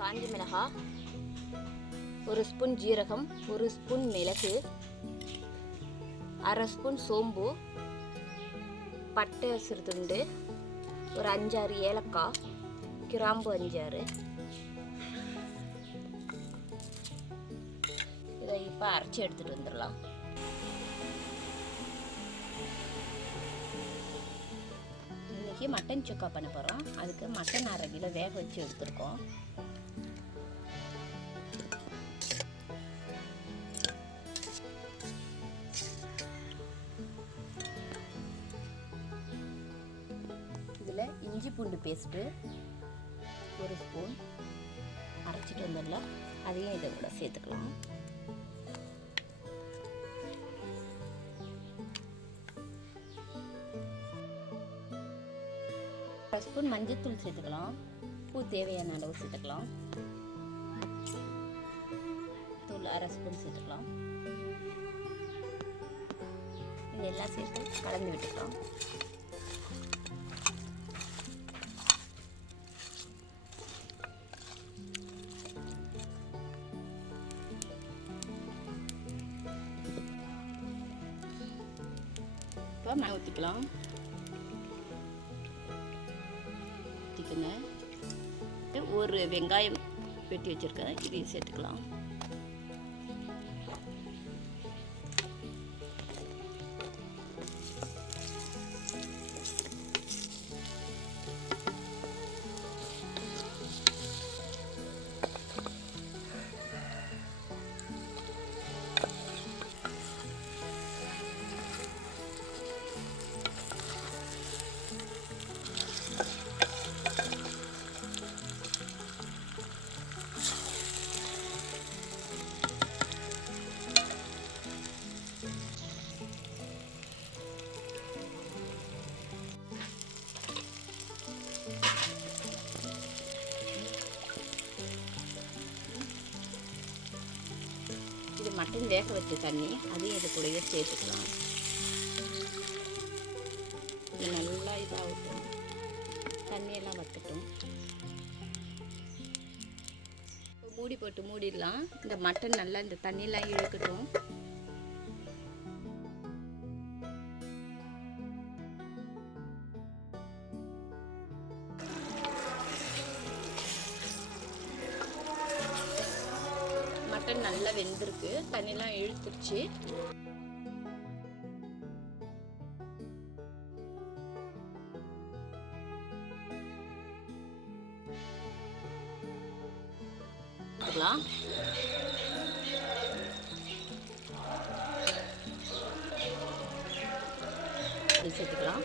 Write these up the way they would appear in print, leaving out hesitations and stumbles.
காஞ்ச மிளகாய், 1 ஸ்பூன் ஜீரகம், 1 ஸ்பூன் மிளகு, 1/2 ஸ்பூன் சோம்பு, பட்டை சிறுதுண்டு, ஒரு 5-6 ஏலக்காய், கிராம்பு 5-6. இதை இப்போ அரைச்சி எடுத்துகிட்டு வந்துடலாம். இன்றைக்கி மட்டன் சுக்கா பண்ண போகிறோம். அதுக்கு மட்டன் 1/2 கிலோ வேக வச்சு எடுத்துருக்கோம். இதில் இஞ்சி பூண்டு பேஸ்ட்டு 1 ஸ்பூன் அரைச்சிட்டு வந்துடலாம். அதையும் இதை கூட சேர்த்துக்கலாம். ஒரு ஸ்பூன் மஞ்சள்தூள் சேர்த்துக்கலாம். உப்பு தேவையான அளவு சேர்த்துக்கலாம். தூள் 1/2 ஸ்பூன் சேர்த்துக்கலாம். இது எல்லாம் சேர்த்து கலந்து விட்டுக்கலாம். இப்போ மாவு ஊற்றிக்கலாம். ஒரு வெங்காயம் வெட்டி வச்சிருக்கேன், இதையும் சேர்த்துக்கலாம். இது மட்டன் வேக வச்ச தண்ணி, அதையும் இது கூடவே சேர்த்துக்கலாம். இது நல்லா இதாகட்டும், தண்ணியெல்லாம் வற்றட்டும். மூடி போட்டு மூடிடலாம். இந்த மட்டன் நல்லா இந்த தண்ணியெல்லாம் இழுக்கட்டும். மட்டன் நல்லா வெந்திருக்கு, தண்ணிலாம் இழுத்துருச்சு. சேர்த்துக்கலாம்.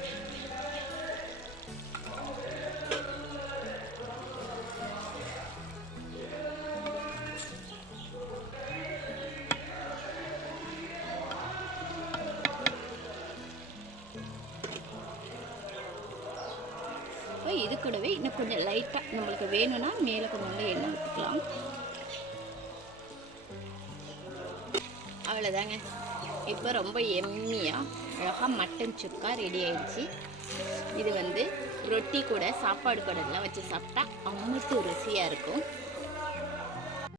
இது கூடவே இன்னும் கொஞ்சம் லைட்டாக நம்மளுக்கு வேணும்னா மேலே கொஞ்சம் எண்ணெய் ஊற்றிக்கலாம். அவ்வளோதாங்க. இப்போ ரொம்ப எம்மியாக அழகாக மட்டன் சுக்கா ரெடி ஆயிடுச்சு. இது ரொட்டி கூட சாப்பாடு கூடலாம் வச்சு சாப்பிட்டா அம்மத்து ருசியாக இருக்கும்.